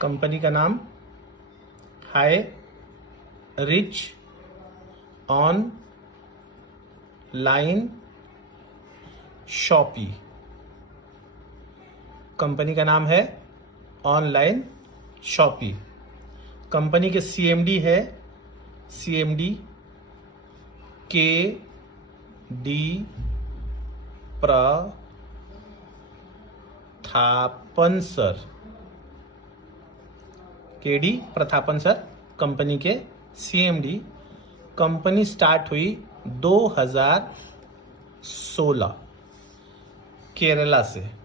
Company का नाम high rich online shoppy. Company का नाम है ऑनलाइन शॉपी। कंपनी के सीएमडी है CMD K D Prathapan sir. K D Prathapan sir company के सीएमडी। कंपनी स्टार्ट हुई 2016 केरला से।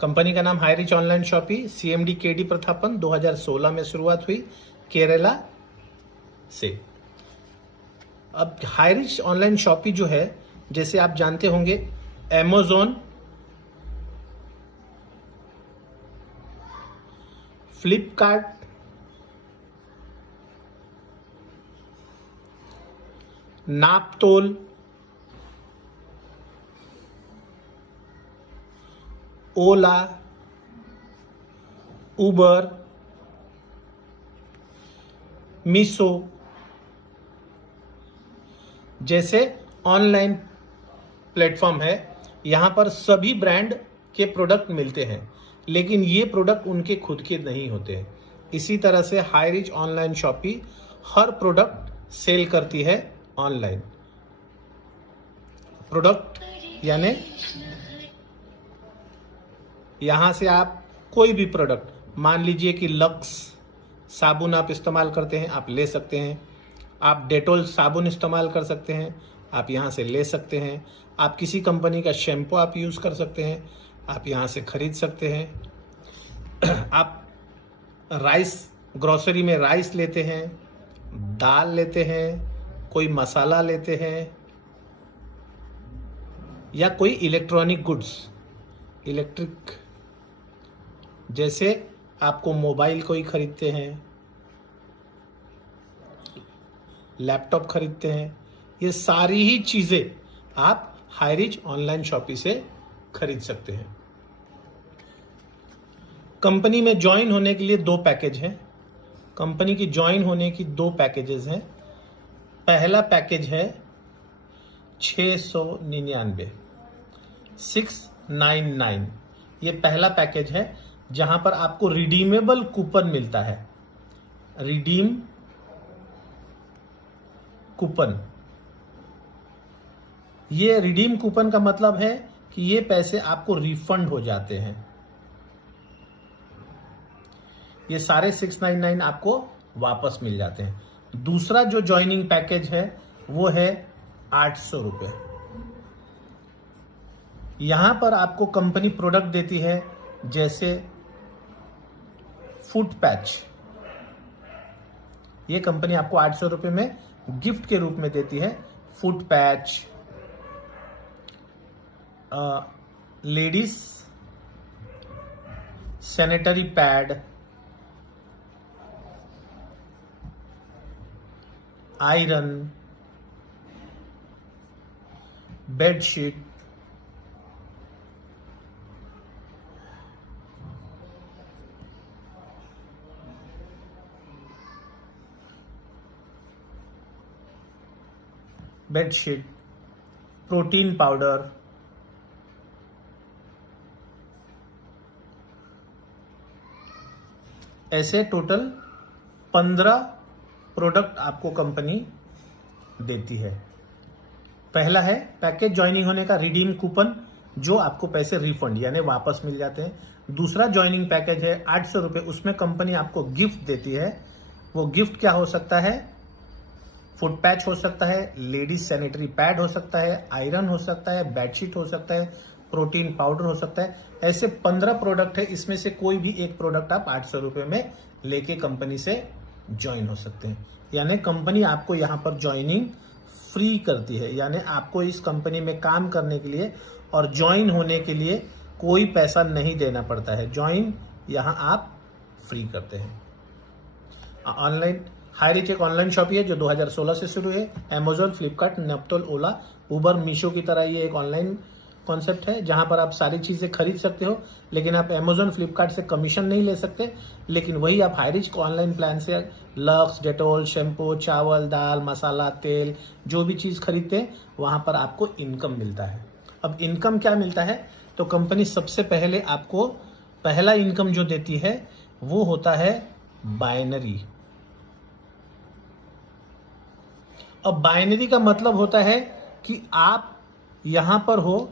कंपनी का नाम high rich online shoppy, CMD KD Prathapan, 2016 में शुरुआत हुई केरला से। अब हाई रिच ऑनलाइन शॉपी जो है, जैसे आप जानते होंगे अमेज़न, फ्लिपकार्ट, नापतोल, ओला, उबर, मीशो जैसे ऑनलाइन प्लेटफॉर्म है। यहां पर सभी ब्रांड के प्रोडक्ट मिलते हैं, लेकिन ये प्रोडक्ट उनके खुद के नहीं होते हैं। इसी तरह से हाई रिच ऑनलाइन शॉपी हर प्रोडक्ट सेल करती है ऑनलाइन। प्रोडक्ट यानी यहां से आप कोई भी प्रोडक्ट, मान लीजिए कि लक्स साबुन आप इस्तेमाल करते हैं, आप ले सकते हैं। आप डेटॉल साबुन इस्तेमाल कर सकते हैं, आप यहां से ले सकते हैं। आप किसी कंपनी का शैम्पू आप यूज कर सकते हैं, आप यहां से खरीद सकते हैं। आप राइस, ग्रोसरी में राइस लेते हैं, दाल लेते हैं, कोई मसाला लेते हैं, या कोई इलेक्ट्रॉनिक गुड्स, इलेक्ट्रिक, जैसे आपको मोबाइल कोई खरीदते हैं, लैपटॉप खरीदते हैं, ये सारी ही चीजें आप हाई रिच ऑनलाइन शॉपी से खरीद सकते हैं। कंपनी में ज्वाइन होने के लिए 2 पैकेज हैं। कंपनी की ज्वाइन होने की 2 पैकेजेस हैं। पहला पैकेज है 699, 699। ये पहला पैकेज है जहां पर आपको रिडीमेबल कूपन मिलता है। रिडीम कूपन, ये रिडीम कूपन का मतलब है कि ये पैसे आपको रिफंड हो जाते हैं। ये सारे 699 आपको वापस मिल जाते हैं। दूसरा जो ज्वाइनिंग पैकेज है वो है 800 रुपए। यहां पर आपको कंपनी प्रोडक्ट देती है, जैसे फुट पैच। ये कंपनी आपको 800 रुपए में गिफ्ट के रूप में देती है। Foot patch, ladies sanitary pad, iron, bedsheet, bedsheet, protein powder, ऐसे टोटल 15 प्रोडक्ट आपको कंपनी देती है। पहला है पैकेज ज्वाइनिंग होने का रिडीम कूपन, जो आपको पैसे रिफंड यानी वापस मिल जाते हैं। दूसरा ज्वाइनिंग पैकेज है 800 रुपए, उसमें कंपनी आपको गिफ्ट देती है। वो गिफ्ट क्या हो सकता है? फुट पैच हो सकता है, लेडीज सैनिटरी पैड हो सकता है, आयरन हो सकता है, बेडशीट हो सकता है, प्रोटीन पाउडर हो सकता है। ऐसे 15 प्रोडक्ट है, इसमें से कोई भी एक प्रोडक्ट आप 800 रुपए में लेके कंपनी से ज्वाइन हो सकते हैं। यानी कंपनी आपको यहाँ पर ज्वाइनिंग फ्री करती है, यानी आपको इस कंपनी में काम करने के लिए और ज्वाइन होने के लिए कोई पैसा नहीं देना पड़ता है। ज्वाइन यहाँ आप फ्री करते हैं। ऑनलाइन हाई रिच एक ऑनलाइन शॉपी है जो 2016 से शुरू है। अमेज़न, फ्लिपकार्ट, नापतोल, ओला, उबर, मीशो की तरह ये एक ऑनलाइन कॉन्सेप्ट है जहां पर आप सारी चीजें खरीद सकते हो, लेकिन आप अमेजोन फ्लिपकार्ट से कमीशन नहीं ले सकते। लेकिन वही आप हाईरिच को ऑनलाइन प्लान से लक्स, डेटॉल, शैम्पू, चावल, दाल, मसाला, तेल, जो भी चीज खरीदते हैं वहां पर आपको इनकम मिलता है। अब इनकम क्या मिलता है, तो कंपनी सबसे पहले आपको पहला इनकम जो देती है वो होता है बाइनरी। अब बाइनरी का मतलब होता है कि आप यहां पर हो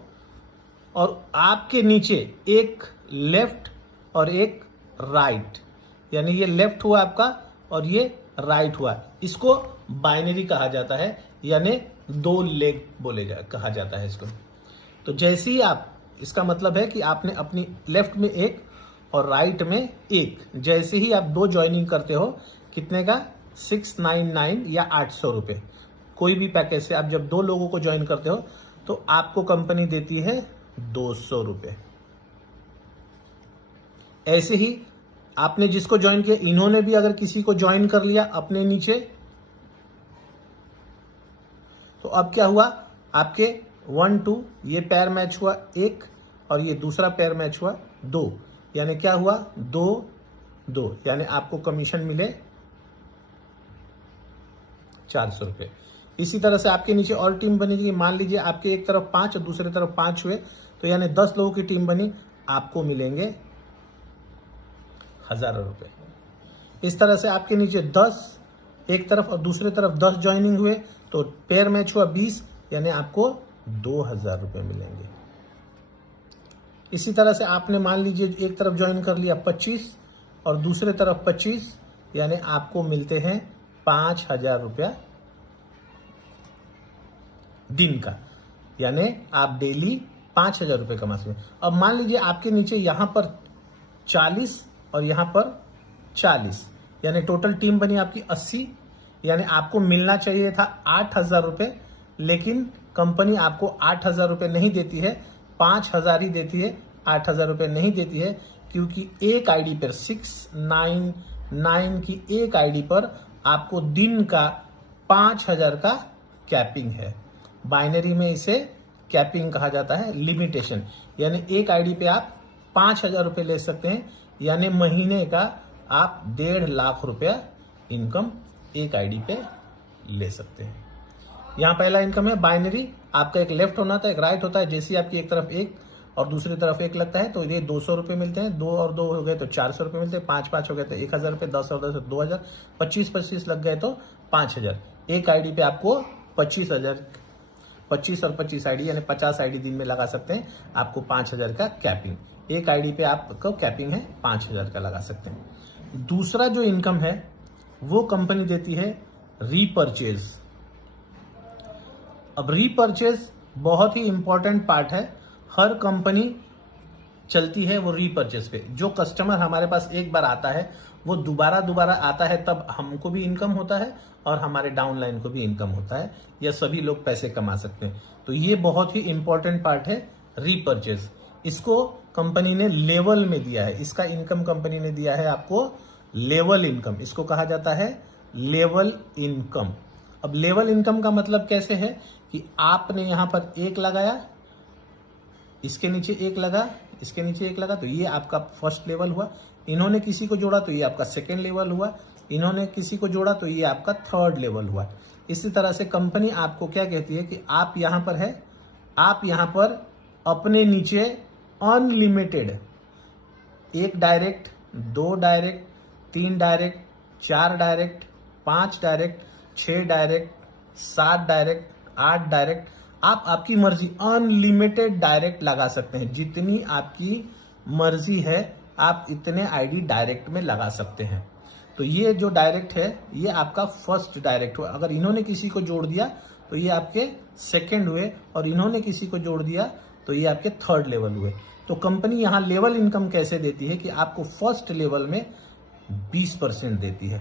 और आपके नीचे एक लेफ्ट और एक राइट, यानी ये लेफ्ट हुआ आपका और ये राइट हुआ, इसको बाइनरी कहा जाता है, यानी दो लेग कहा जाता है इसको। तो जैसे ही आप, इसका मतलब है कि आपने अपनी लेफ्ट में एक और राइट में एक, जैसे ही आप दो ज्वाइनिंग करते हो, कितने का, 699 या 800 रुपए, कोई भी पैकेज से आप जब दो लोगों को ज्वाइन करते हो तो आपको कंपनी देती है 200 रुपए। ऐसे ही आपने जिसको ज्वाइन किया, इन्होंने भी अगर किसी को ज्वाइन कर लिया अपने नीचे, तो अब क्या हुआ, आपके 1 2 ये पैर मैच हुआ 1 और ये दूसरा पैर मैच हुआ 2, यानी क्या हुआ 2 2, यानी आपको कमीशन मिले 400 रुपए। इसी तरह से आपके नीचे और टीम बनेगी, मान लीजिए आपके एक तरफ 5 और दूसरी तरफ 5 हुए, तो यानी 10 लोगों की टीम बनी, आपको मिलेंगे 1000 रुपए। इस तरह से आपके नीचे 10 एक तरफ और दूसरी तरफ 10 ज्वाइनिंग हुए, तो पेयर मैच हुआ 20, यानी आपको 2000 रुपए मिलेंगे। इसी तरह से आपने मान लीजिए एक तरफ ज्वाइन कर लिया 25 और दूसरे तरफ 25, यानी आपको मिलते हैं 5000 रुपया दिन का, यानी आप डेली 5000 रुपए कमा सकते हैं। अब मान लीजिए आपके नीचे यहां पर 40 और यहां पर 40, यानी टोटल टीम बनी आपकी 80, यानी आपको मिलना चाहिए था 8000 रुपए, लेकिन कंपनी आपको 8000 रुपए नहीं देती है, 5000 ही देती है, 8000 रुपए नहीं देती है, क्योंकि एक आईडी पर 699 की एक आईडी पर आपको दिन का 5000 का कैपिंग है। बाइनरी में इसे कैपिंग कहा जाता है, लिमिटेशन, यानी एक आईडी पे आप 5000 रुपए ले सकते हैं, यानी महीने का आप 1.5 लाख रुपया इनकम एक आईडी पे ले सकते हैं। यहां पहला इनकम है बाइनरी, आपका एक लेफ्ट होना था एक राइट होता है, जैसे आपकी एक तरफ एक और दूसरी तरफ एक लगता है तो ये 200 रुपए मिलते हैं, 2 और 2 हो गए तो 400 रुपए मिलते हैं, 5 5 हो गए तो 1000 रुपए, 10 और 10 2000, 25 25 लग गए तो 5000। एक आईडी पे आपको 25,000, 25 और 25 आईडी यानी 50 आईडी दिन में लगा सकते हैं, आपको 5000 का कैपिंग, एक आईडी पे आपको कैपिंग है 5000 का लगा सकते हैं। दूसरा जो इनकम है वो कंपनी देती है रीपरचेज। अब रीपरचेज बहुत ही इंपॉर्टेंट पार्ट है, हर कंपनी चलती है वो रीपरचेज पे। जो कस्टमर हमारे पास एक बार आता है वो दोबारा आता है, तब हमको भी इनकम होता है और हमारे डाउनलाइन को भी इनकम होता है, या सभी लोग पैसे कमा सकते हैं। तो ये बहुत ही इंपॉर्टेंट पार्ट है रीपरचेज। इसको कंपनी ने लेवल में दिया है, इसका इनकम कंपनी ने दिया है आपको लेवल इनकम, इसको कहा जाता है लेवल इनकम। अब लेवल इनकम का मतलब कैसे है कि आपने यहां पर एक लगाया, इसके नीचे एक लगा, इसके नीचे एक लगा, तो ये आपका फर्स्ट लेवल हुआ। इन्होंने किसी को जोड़ा तो ये आपका सेकेंड लेवल हुआ, इन्होंने किसी को जोड़ा तो ये आपका थर्ड लेवल हुआ। इसी तरह से कंपनी आपको क्या कहती है कि आप यहां पर है, आप यहां पर अपने नीचे अनलिमिटेड, एक direct, 2 direct, 3 direct, 4 direct, 5 direct, 6 direct, 7 direct, 8 direct, आप आपकी मर्जी अनलिमिटेड डायरेक्ट लगा सकते हैं। जितनी आपकी मर्जी है आप इतने आईडी डायरेक्ट में लगा सकते हैं। तो ये जो डायरेक्ट है ये आपका फर्स्ट डायरेक्ट हुआ। अगर इन्होंने किसी को जोड़ दिया तो ये आपके सेकंड हुए, और इन्होंने किसी को जोड़ दिया तो ये आपके थर्ड लेवल हुए। तो कंपनी यहां लेवल इनकम कैसे देती है कि आपको फर्स्ट लेवल में 20% देती है,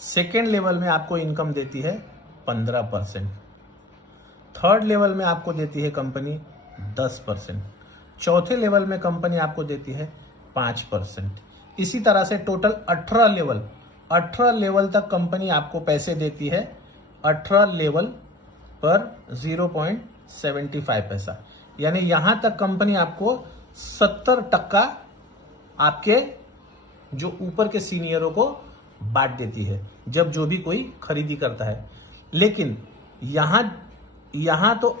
सेकेंड लेवल में आपको इनकम देती है 15%, थर्ड लेवल में आपको देती है कंपनी 10%, चौथे लेवल में कंपनी आपको देती है 5%। इसी तरह से टोटल 18 लेवल तक कंपनी आपको पैसे देती है। 18 लेवल पर 75 पैसा। यानी यहां तक कंपनी आपको 70% आपके जो ऊपर के सीनियरों को बांट देती है जब जो भी कोई खरीदी करता है। लेकिन यहां तो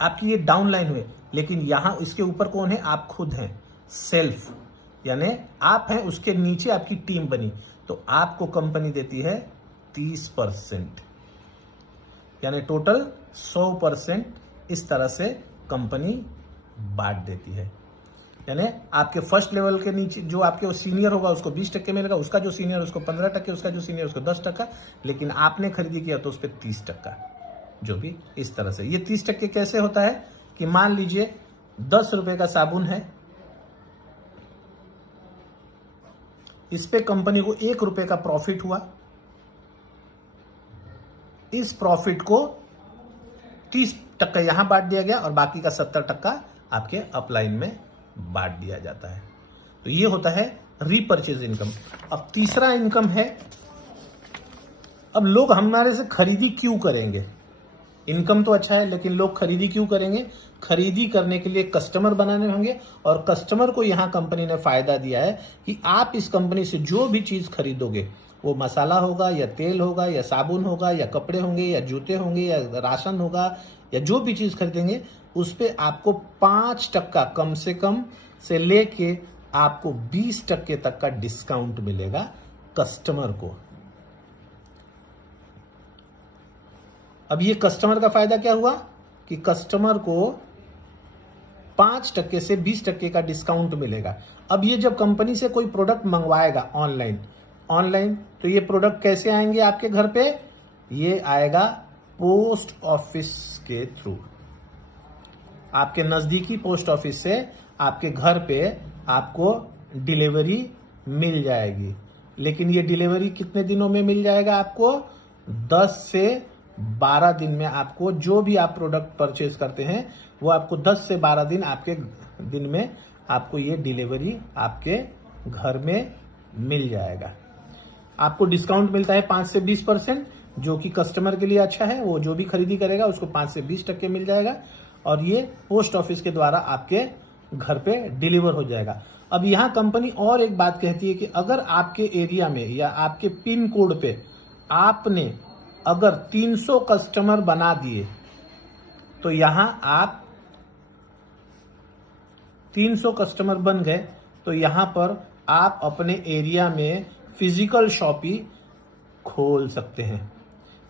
आपकी ये डाउन लाइन हुए, लेकिन यहां इसके ऊपर कौन है? आप खुद हैं, सेल्फ, यानी आप हैं, उसके नीचे आपकी टीम बनी, तो आपको कंपनी देती है 30%, यानी टोटल 100% इस तरह से कंपनी बांट देती है। यानी आपके फर्स्ट लेवल के नीचे जो आपके सीनियर होगा उसको 20% मिलेगा, उसका जो सीनियर उसको 15%, उसका जो सीनियर उसको 10%, लेकिन आपने खरीदी किया तो उस पर 30%, जो भी इस तरह से। ये 30% कैसे होता है कि मान लीजिए 10 रुपए का साबुन है, इस पे कंपनी को 1 रुपए का प्रॉफिट हुआ, इस प्रॉफिट को 30% यहां बांट दिया गया और बाकी का 70% आपके अपलाइन में बांट दिया जाता है। तो ये होता है रीपर्चेज इनकम। अब तीसरा इनकम है, अब लोग हमारे से खरीदी क्यों करेंगे? इनकम तो अच्छा है, लेकिन लोग खरीदी क्यों करेंगे? खरीदी करने के लिए कस्टमर बनाने होंगे, और कस्टमर को यहां कंपनी ने फायदा दिया है कि आप इस कंपनी से जो भी चीज खरीदोगे, वो मसाला होगा या तेल होगा या साबुन होगा या कपड़े होंगे या जूते होंगे या राशन होगा, या जो भी चीज खरीदेंगे उस पे आपको 5% कम से कम से लेके आपको 20% तक का डिस्काउंट मिलेगा कस्टमर को। अब ये कस्टमर का फायदा क्या हुआ कि कस्टमर को 5% से 20% का डिस्काउंट मिलेगा। अब ये जब कंपनी से कोई प्रोडक्ट मंगवाएगा ऑनलाइन, तो ये प्रोडक्ट कैसे आएंगे आपके घर पे? ये आएगा पोस्ट ऑफिस के थ्रू। आपके नजदीकी पोस्ट ऑफिस से आपके घर पे आपको डिलीवरी मिल जाएगी। लेकिन ये डिलीवरी कितने दिनों में मिल जाएगा? आपको 10 से 12 दिन में। आपको जो भी आप प्रोडक्ट परचेज करते हैं वो आपको 10 से 12 दिन आपके दिन में आपको ये डिलीवरी आपके घर में मिल जाएगा। आपको डिस्काउंट मिलता है 5 से 20%, जो कि कस्टमर के लिए अच्छा है। वो जो भी खरीदी करेगा उसको 5 से 20% मिल जाएगा, और ये पोस्ट ऑफिस के द्वारा आपके घर पे डिलीवर हो जाएगा। अब यहां कंपनी और एक बात कहती है कि अगर आपके एरिया में या आपके पिन कोड पे आपने अगर 300 कस्टमर बना दिए, तो यहां आप 300 कस्टमर बन गए, तो यहां पर आप अपने एरिया में फिजिकल शॉपी खोल सकते हैं।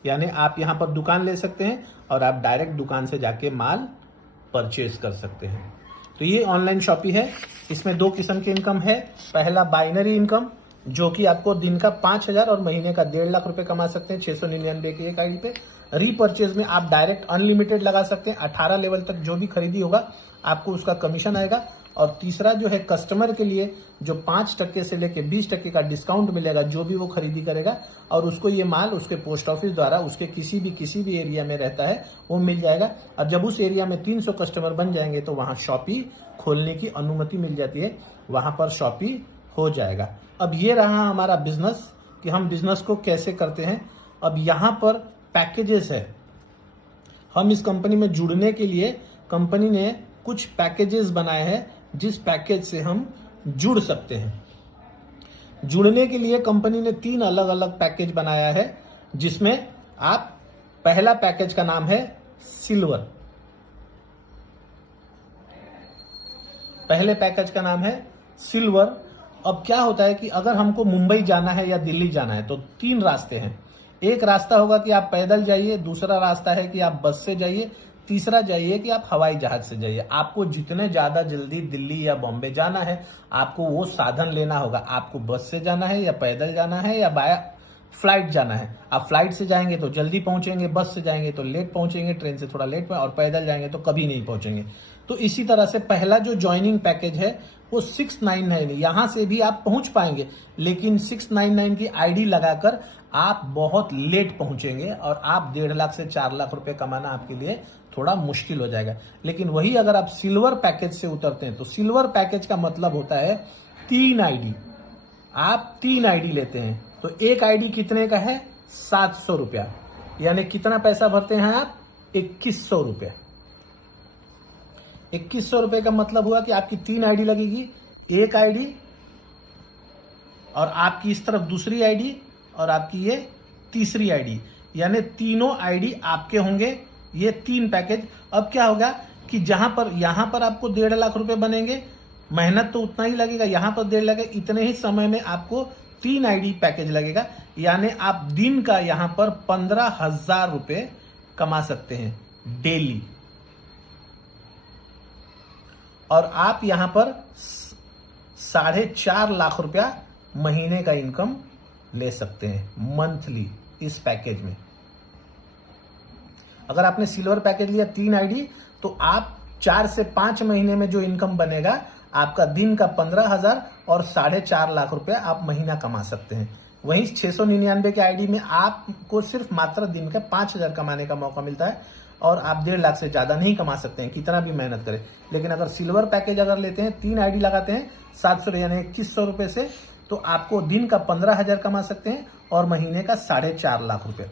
यानी आप यहां पर दुकान ले सकते हैं और आप डायरेक्ट दुकान से जाके माल परचेज कर सकते हैं। तो ये ऑनलाइन शॉपी है। इसमें 2 किस्म की इनकम है। पहला बाइनरी इनकम, जो कि आपको दिन का 5,000 और महीने का 1.5 लाख रुपए कमा सकते हैं 699 की एक आईडी पे। रीपर्चेज में आप डायरेक्ट अनलिमिटेड लगा सकते हैं। 18 लेवल तक जो भी खरीदी होगा आपको उसका कमीशन आएगा। और तीसरा जो है कस्टमर के लिए, जो 5% से लेके 20% का डिस्काउंट मिलेगा जो भी वो खरीदी करेगा, और उसको ये माल उसके पोस्ट ऑफिस द्वारा उसके किसी भी एरिया में रहता है वो मिल जाएगा। और जब उस एरिया में 300 कस्टमर बन जाएंगे तो वहां शॉपी खोलने की अनुमति मिल जाती है, वहां पर शॉपी हो जाएगा। अब ये रहा हमारा बिजनेस कि हम बिजनेस को कैसे करते हैं। अब यहां पर पैकेजेस है। हम इस कंपनी में जुड़ने के लिए कंपनी ने कुछ पैकेजेस बनाए हैं, जिस पैकेज से हम जुड़ सकते हैं। जुड़ने के लिए कंपनी ने 3 अलग अलग पैकेज बनाया है, जिसमें आप पहला पैकेज का नाम है सिल्वर। पहले पैकेज का नाम है सिल्वर। अब क्या होता है कि अगर हमको मुंबई जाना है या दिल्ली जाना है तो 3 रास्ते हैं। एक रास्ता होगा कि आप पैदल जाइए, दूसरा रास्ता है कि आप बस से जाइए, तीसरा जाइए कि आप हवाई जहाज से जाइए। आपको जितने ज्यादा जल्दी दिल्ली या बॉम्बे जाना है आपको वो साधन लेना होगा। आपको बस से जाना है या पैदल जाना है या बाया फ्लाइट जाना है। आप फ्लाइट से जाएंगे तो जल्दी पहुंचेंगे, बस से जाएंगे तो लेट पहुंचेंगे, ट्रेन से थोड़ा लेट, और पैदल जाएंगे तो कभी नहीं पहुंचेंगे। तो इसी तरह से पहला जो ज्वाइनिंग पैकेज है वो 699, यहां से भी आप पहुंच पाएंगे, लेकिन 699 की आईडी लगाकर आप बहुत लेट पहुंचेंगे और आप 1.5 लाख से 4 लाख रुपए कमाना आपके लिए थोड़ा मुश्किल हो जाएगा। लेकिन वही अगर आप सिल्वर पैकेज से उतरते हैं तो सिल्वर पैकेज का मतलब होता है 3 आईडी। आप 3 आईडी लेते हैं तो एक आईडी कितने का है? 700 रुपया। यानी कितना पैसा भरते हैं आप? 2100 रुपया। 2100 रुपए का मतलब हुआ कि आपकी 3 आईडी लगेगी, एक आईडी और आपकी इस तरफ दूसरी आईडी और आपकी ये तीसरी आईडी, यानी तीनों आईडी आपके होंगे। ये 3 पैकेज। अब क्या होगा कि यहां पर आपको 1.5 लाख रुपए बनेंगे, मेहनत तो उतना ही लगेगा, यहां पर 1.5 लगेगा, इतने ही समय में आपको 3 आईडी पैकेज लगेगा, यानी आप दिन का यहां पर 15,000 रुपए कमा सकते हैं डेली। और आप यहां पर 4.5 लाख रुपया महीने का इनकम ले सकते हैं मंथली इस पैकेज में। अगर आपने सिल्वर पैकेज लिया 3 आईडी, तो आप 4 से 5 महीने में जो इनकम बनेगा आपका दिन का 15,000 और 4.5 लाख रुपए आप महीना कमा सकते हैं। वहीं 699 के आईडी में आपको सिर्फ मात्र दिन का 5,000 कमाने का मौका मिलता है और आप 1.5 लाख से ज्यादा नहीं कमा सकते हैं, कितना भी मेहनत करें। लेकिन अगर सिल्वर पैकेज अगर लेते हैं, 3 आईडी लगाते हैं 700 यानी 2100 रुपए से, तो आपको दिन का 15,000 कमा सकते हैं और महीने का 4.5 लाख रुपए।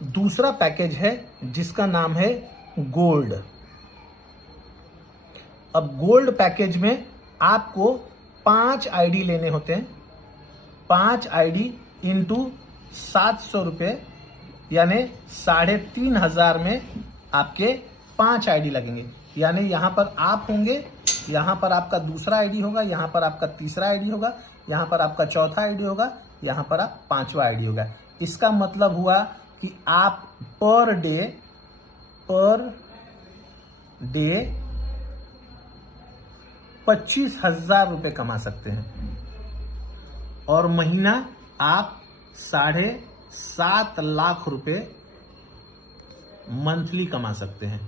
दूसरा पैकेज है जिसका नाम है गोल्ड। अब गोल्ड पैकेज में आपको 5 आईडी लेने होते हैं। 5 आईडी इंटू 700 रुपए यानी 3,500 में आपके 5 आईडी लगेंगे। यानी यहां पर आप होंगे, यहां पर आपका दूसरा आईडी होगा, यहां पर आपका तीसरा आईडी होगा, यहां पर आपका चौथा आईडी होगा, यहां पर आप 5वां आईडी होगा। इसका मतलब हुआ कि आप पर डे 25,000 रुपए कमा सकते हैं और महीना आप 7.5 लाख रुपए मंथली कमा सकते हैं।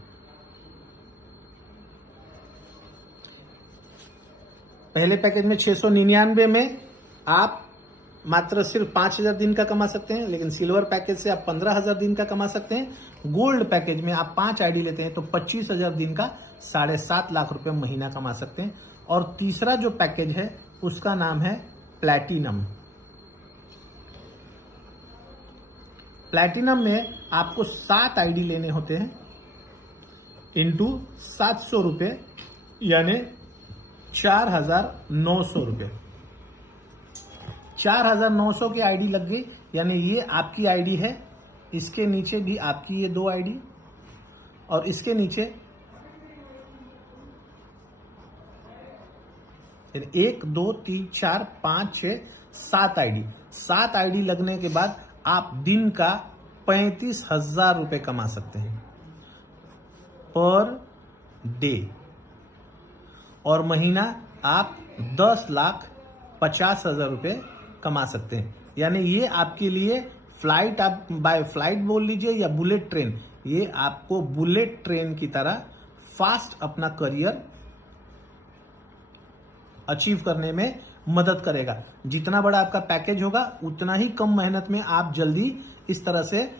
पहले पैकेज में 699 में आप मात्र सिर्फ 5,000 दिन का कमा सकते हैं, लेकिन सिल्वर पैकेज से आप 15,000 दिन का कमा सकते हैं। गोल्ड पैकेज में आप 5 आईडी लेते हैं तो 25,000 दिन का 7.5 लाख रुपए महीना कमा सकते हैं। और तीसरा जो पैकेज है उसका नाम है प्लैटिनम। प्लैटिनम में आपको 7 आईडी लेने होते हैं इंटू 700 रुपए यानी 4,900 रुपए। 4,900 की आईडी लग गई, यानी ये आपकी आईडी है, इसके नीचे भी आपकी ये 2 आईडी और इसके नीचे 1 2 3 4 5 6 7 आईडी। 7 आईडी लगने के बाद आप दिन का 35,000 रुपए कमा सकते हैं पर डे और महीना आप 10,50,000 रुपए कमा सकते हैं। यानी ये आपके लिए फ्लाइट, आप बाय फ्लाइट बोल लीजिए या बुलेट ट्रेन, ये आपको बुलेट ट्रेन की तरह फास्ट अपना करियर अचीव करने में मदद करेगा। जितना बड़ा आपका पैकेज होगा उतना ही कम मेहनत में आप जल्दी इस तरह से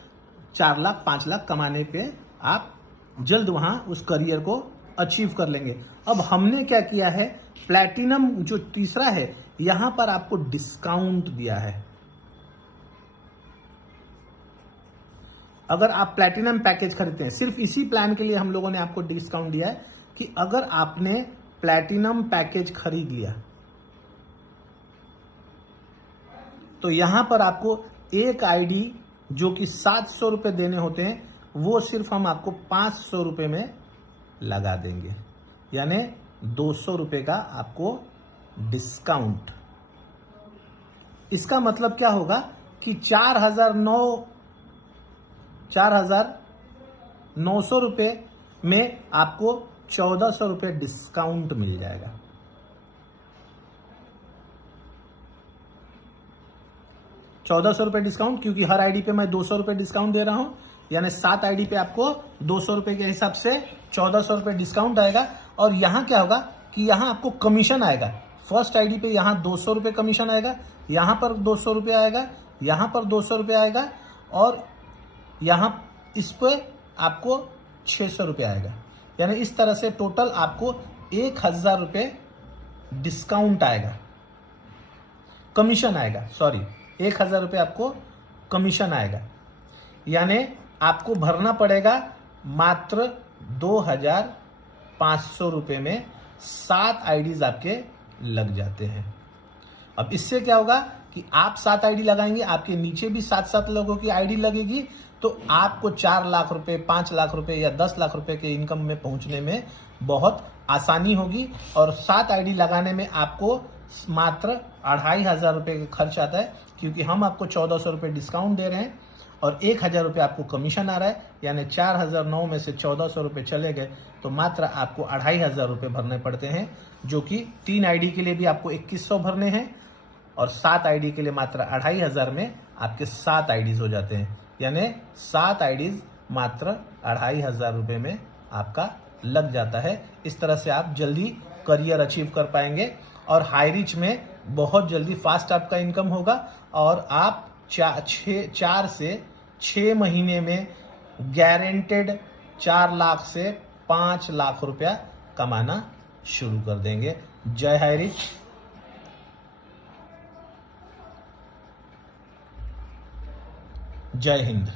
4 लाख 5 लाख कमाने पे आप जल्द वहां उस करियर को अचीव कर लेंगे। अब हमने क्या किया है, प्लैटिनम जो तीसरा है यहां पर आपको डिस्काउंट दिया है। अगर आप प्लैटिनम पैकेज खरीदते हैं, सिर्फ इसी प्लान के लिए हम लोगों ने आपको डिस्काउंट दिया है कि अगर आपने प्लैटिनम पैकेज खरीद लिया तो यहां पर आपको एक आईडी जो कि 700 रुपए देने होते हैं वो सिर्फ हम आपको 500 रुपए में लगा देंगे, यानी 200 रुपए का आपको डिस्काउंट। इसका मतलब क्या होगा कि 4,900 रुपए में आपको 1,400 रुपए डिस्काउंट मिल जाएगा। 1,400 रुपए डिस्काउंट, क्योंकि हर आईडी पे मैं 200 रुपए डिस्काउंट दे रहा हूं, यानी 7 आईडी पे आपको 200 रुपए के हिसाब से 1,400 रुपए डिस्काउंट आएगा। और यहां क्या होगा कि यहां आपको कमीशन आएगा। फर्स्ट आईडी पे यहां 200 रुपए कमीशन आएगा, यहां पर 200 रुपए आएगा, यहां पर 200 रुपए आएगा और यहां इस पे आपको 600 रुपए आएगा। यानी इस तरह से टोटल आपको 1,000 रुपए डिस्काउंट आएगा, कमीशन आएगा, सॉरी 1,000 रुपए आपको कमीशन आएगा। यानी आपको भरना पड़ेगा मात्र 2,000 500 रुपए में 7 आईडीज आपके लग जाते हैं। अब इससे क्या होगा कि आप 7 आईडी लगाएंगे, आपके नीचे भी 7 लोगों की आईडी लगेगी, तो आपको 4 लाख रुपए, 5 लाख रुपए या 10 लाख रुपए के इनकम में पहुंचने में बहुत आसानी होगी। और 7 आईडी लगाने में आपको मात्र 2500 रुपए का खर्च आता है, क्योंकि हम आपको 1400 रुपए डिस्काउंट दे रहे हैं और 1000 रुपए आपको कमीशन आ रहा है, यानी 4009 में से 1400 रुपए चले गए तो मात्र आपको 2500 रुपए भरने पड़ते हैं, जो कि 3 आईडी के लिए भी आपको 2100 भरने हैं और 7 आईडी के लिए मात्र 2500 में आपके 7 आईडीज हो जाते हैं, यानी 7 आईडीज मात्र 2500 रुपए में आपका लग जाता है। इस तरह से आप जल्दी करियर अचीव कर पाएंगे और हाई रिच में बहुत जल्दी फास्ट आपका इनकम होगा और आप 4 से 6 महीने में गारंटेड 4 लाख से 5 लाख रुपया कमाना शुरू कर देंगे। जय हाई रिच। जय हिंद।